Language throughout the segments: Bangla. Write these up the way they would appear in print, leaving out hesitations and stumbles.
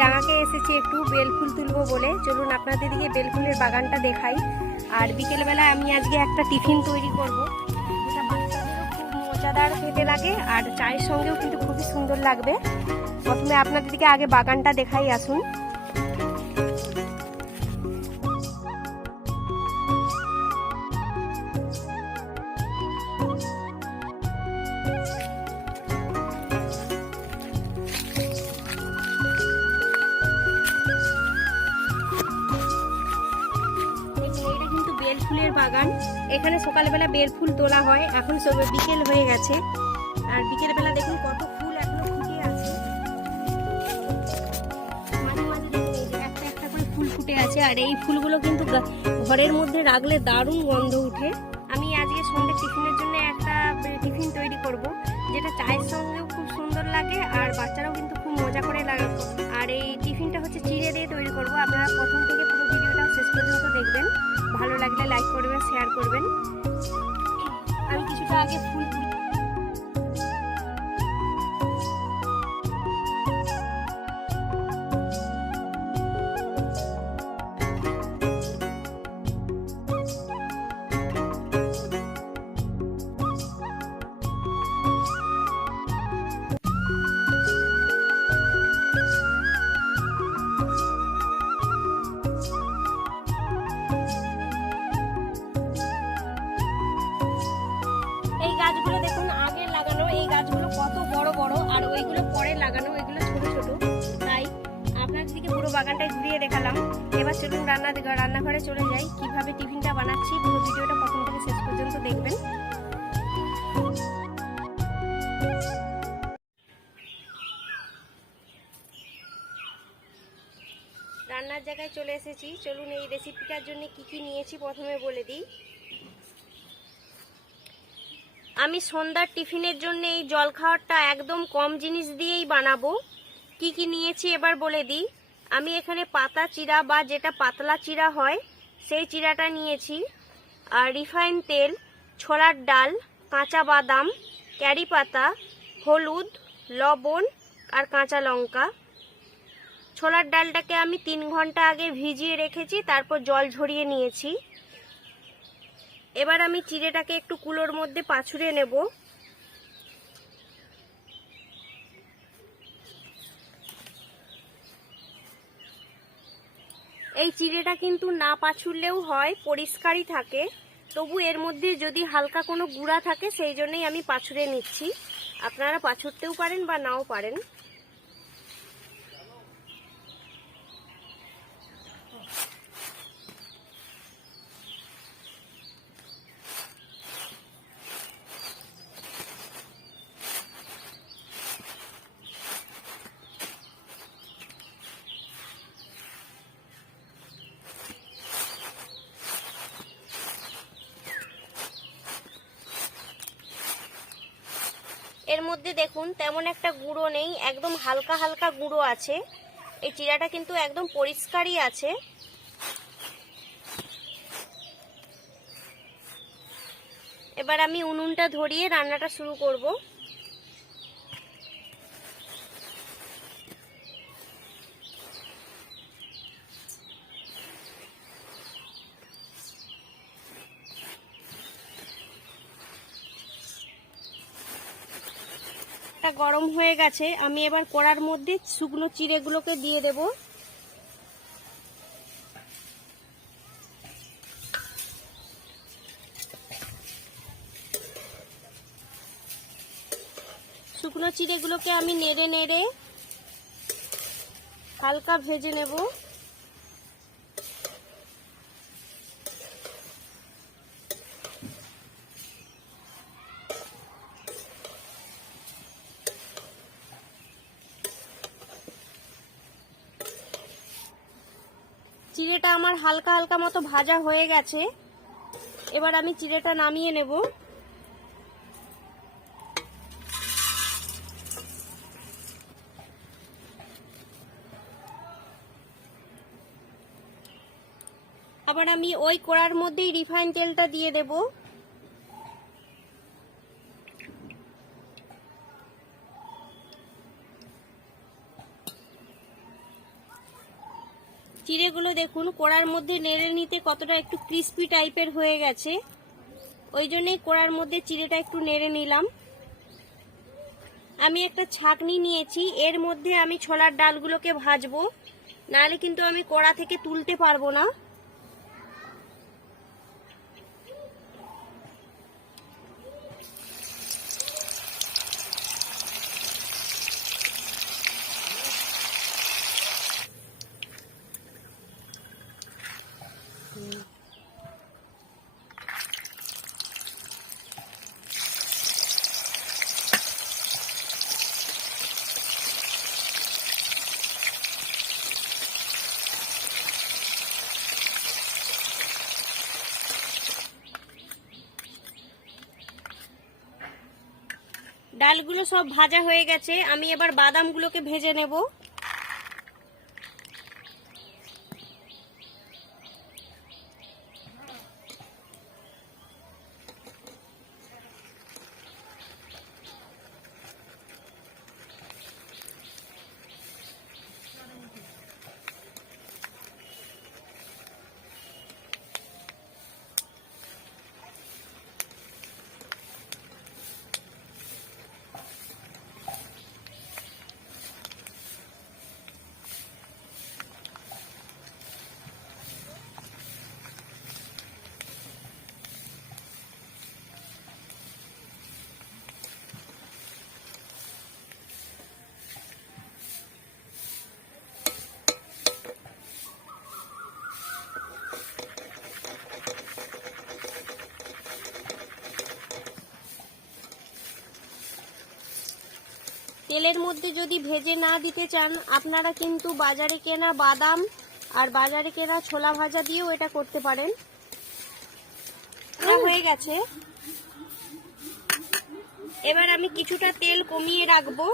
ডাঙাকে এসেছি একটু বেলফুল তুলবো বলে। চলুন আপনাদের দিকে বেলফুলের বাগানটা দেখাই। আর বিকেলবেলায় আমি আজকে একটা টিফিন তৈরি করব, যেটা বাচ্চাদেরও খুব মজাদার খেতে লাগে আর চায়ের সঙ্গেও কিন্তু খুবই সুন্দর লাগবে। প্রথমে আপনাদের দিকে আগে বাগানটা দেখাই, আসুন। বেলফুলের বাগান, এখানে সকালবেলা বেলফুল তোলা হয়। এখন সব বিকেল হয়ে গেছে আর বিকেলবেলা দেখুন কত ফুল এখনো ফুটে আছে। মাঝে মাঝে দেখুন এই যে একটা একটা করে ফুল ফুটে আছে। আর এই ফুলগুলো কিন্তু ঘরের মধ্যে রাখলে দারুণ গন্ধ উঠে। আমি আজকে সন্ধ্যে টিফিনের জন্য একটা টিফিন তৈরি করব, যেটা চায়ের সঙ্গেও খুব সুন্দর লাগে আর বাচ্চারাও কিন্তু খুব মজা করে লাগে। আর এই টিফিনটা হচ্ছে চিড়ে দিয়ে তৈরি করব। আপনারা প্রথম থেকে পুরো ভিডিওটা শেষ পর্যন্ত দেখবেন। ভালো লাগলে লাইক করবেন, শেয়ার করবেন। আমি কিছুটা আগে ফুল গাছগুলো দেখুন আগে লাগানো, এই গাছগুলো কত বড় বড় আর ওইগুলো পরে লাগানো, ওইগুলো ছোট ছোট। তাই আপনার দিকে পুরো বাগানটাই ঘুরিয়ে দেখালাম। এবার চলুন রান্নাঘরে চলে যাই। কিভাবে টিফিনটা বানাচ্ছি পুরো ভিডিওটা প্রথম থেকে শেষ পর্যন্ত দেখবেন। রান্নার জায়গায় চলে এসেছি। চলুন এই রেসিপিটার জন্য কি কি নিয়েছি প্রথমে বলে দিই। আমি সন্ধ্যার টিফিনের জন্য এই জলখাবারটা একদম কম জিনিস দিয়েই বানাবো। কি কি নিয়েছি এবার বলে দিই। আমি এখানে পাতা চিরা বা যেটা পাতলা চিরা হয় সেই চিরাটা নিয়েছি, আর রিফাইন তেল, ছোলার ডাল, কাঁচা বাদাম, ক্যারি পাতা, হলুদ, লবণ আর কাঁচা লঙ্কা। ছোলার ডালটাকে আমি 3 ঘন্টা আগে ভিজিয়ে রেখেছি, তারপর জল ঝরিয়ে নিয়েছি। এবার আমি চিড়েটাকে একটু কুলোর মধ্যে পাছুড়ে নেব। এই চিড়েটা কিন্তু না পাছুড়লেও হয়, পরিষ্কারই থাকে। তবু এর মধ্যে যদি হালকা কোনো গুঁড়া থাকে সেই জন্যই আমি পাছুড়ে নিচ্ছি। আপনারা পাছুড়তেও পারেন বা নাও পারেন। এর মধ্যে দেখুন তেমন একটা গুঁড়ো নেই, একদম হালকা হালকা গুঁড়ো আছে। এই চিড়াটা কিন্তু একদম পরিষ্কারই আছে। এবার আমি উনুনটা ধরিয়ে রান্নাটা শুরু করব। গরম হয়ে গেছে, আমি এবার কড়ার মধ্যে শুকনো চিড়েগুলোকে দিয়ে দেব। শুকনো চিড়েগুলোকে আমি নেড়ে নেড়ে হালকা ভেজে নেব। চিড়েটা আমার হালকা হালকা মতো ভাজা হয়ে গেছে। এবার আমি চিড়েটা নামিয়ে নেব। আবার আমি ওই কড়ার মধ্যেই রিফাইন তেলটা দিয়ে দেব। চিড়েগুলো দেখুন কড়ার মধ্যে নেড়ে নিতে কতটা একটু ক্রিস্পি টাইপের হয়ে গেছে, ওই জন্যই কড়ার মধ্যে চিড়েটা একটু নেড়ে নিলাম। আমি একটা ছাঁকনি নিয়েছি, এর মধ্যে আমি ছোলার ডালগুলোকে ভাজবো, নাহলে কিন্তু আমি কড়া থেকে তুলতে পারবো না। ডালগুলো সব ভাজা হয়ে গেছে, আমি এবার বাদামগুলোকে ভেজে নেব। তেলের মধ্যে যদি ভেজে না দিতে চান, আপনারা কিন্তু বাজারে কেনা বাদাম আর বাজারে কেনা ছোলা ভাজা দিয়েও এটা করতে পারেন। হয়ে গেছে, এবার আমি কিছুটা তেল কমিয়ে রাখবো।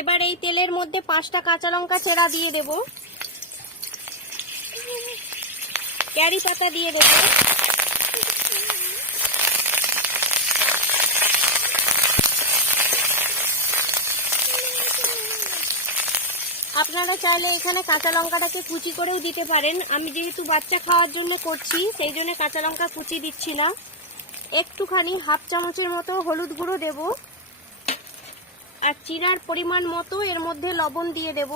এবার এই তেলের মধ্যে 5টা কাঁচা লঙ্কা চেরা দিয়ে দেব, কারি পাতা দিয়ে দেব, আপনারা চাইলে এখানে কাঁচা লঙ্কাটাকে কুচি করেও দিতে পারেন। আমি যেহেতু বাচ্চা খাওয়ার জন্য করছি, সেই জন্য কাঁচা লঙ্কা কুচি দিচ্ছি না। একটুখানি হাফ চামচের মতো হলুদ গুঁড়ো দেব, আর চিড়ার পরিমাণ মতো এর মধ্যে লবণ দিয়ে দেব।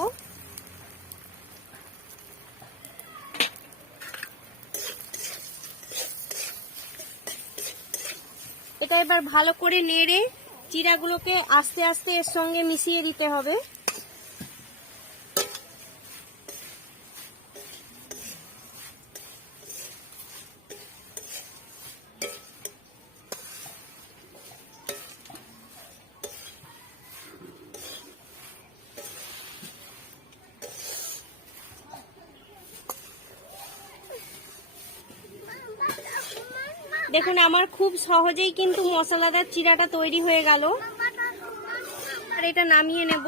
এটা এবার ভালো করে নেড়ে চিড়াগুলোকে আস্তে আস্তে এর সঙ্গে মিশিয়ে দিতে হবে। দেখুন আমার খুব সহজেই কিন্তু মশলাদার চিড়াটা তৈরি হয়ে গেল, আর এটা নামিয়ে নেব।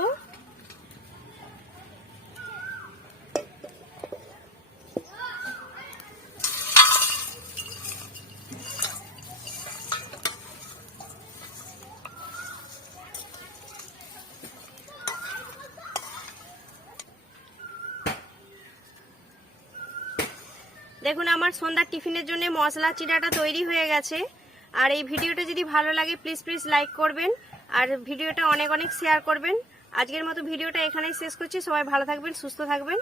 দেখুন আমার সন্ধ্যার টিফিনের জন্য মশলা চিড়াটা তৈরি হয়ে গেছে। আর এই ভিডিওটা যদি ভালো লাগে প্লিজ লাইক করবেন, আর ভিডিওটা অনেক শেয়ার করবেন। আজকের মতো ভিডিওটা এখানেই শেষ করছি। সবাই ভালো থাকবেন, সুস্থ থাকবেন।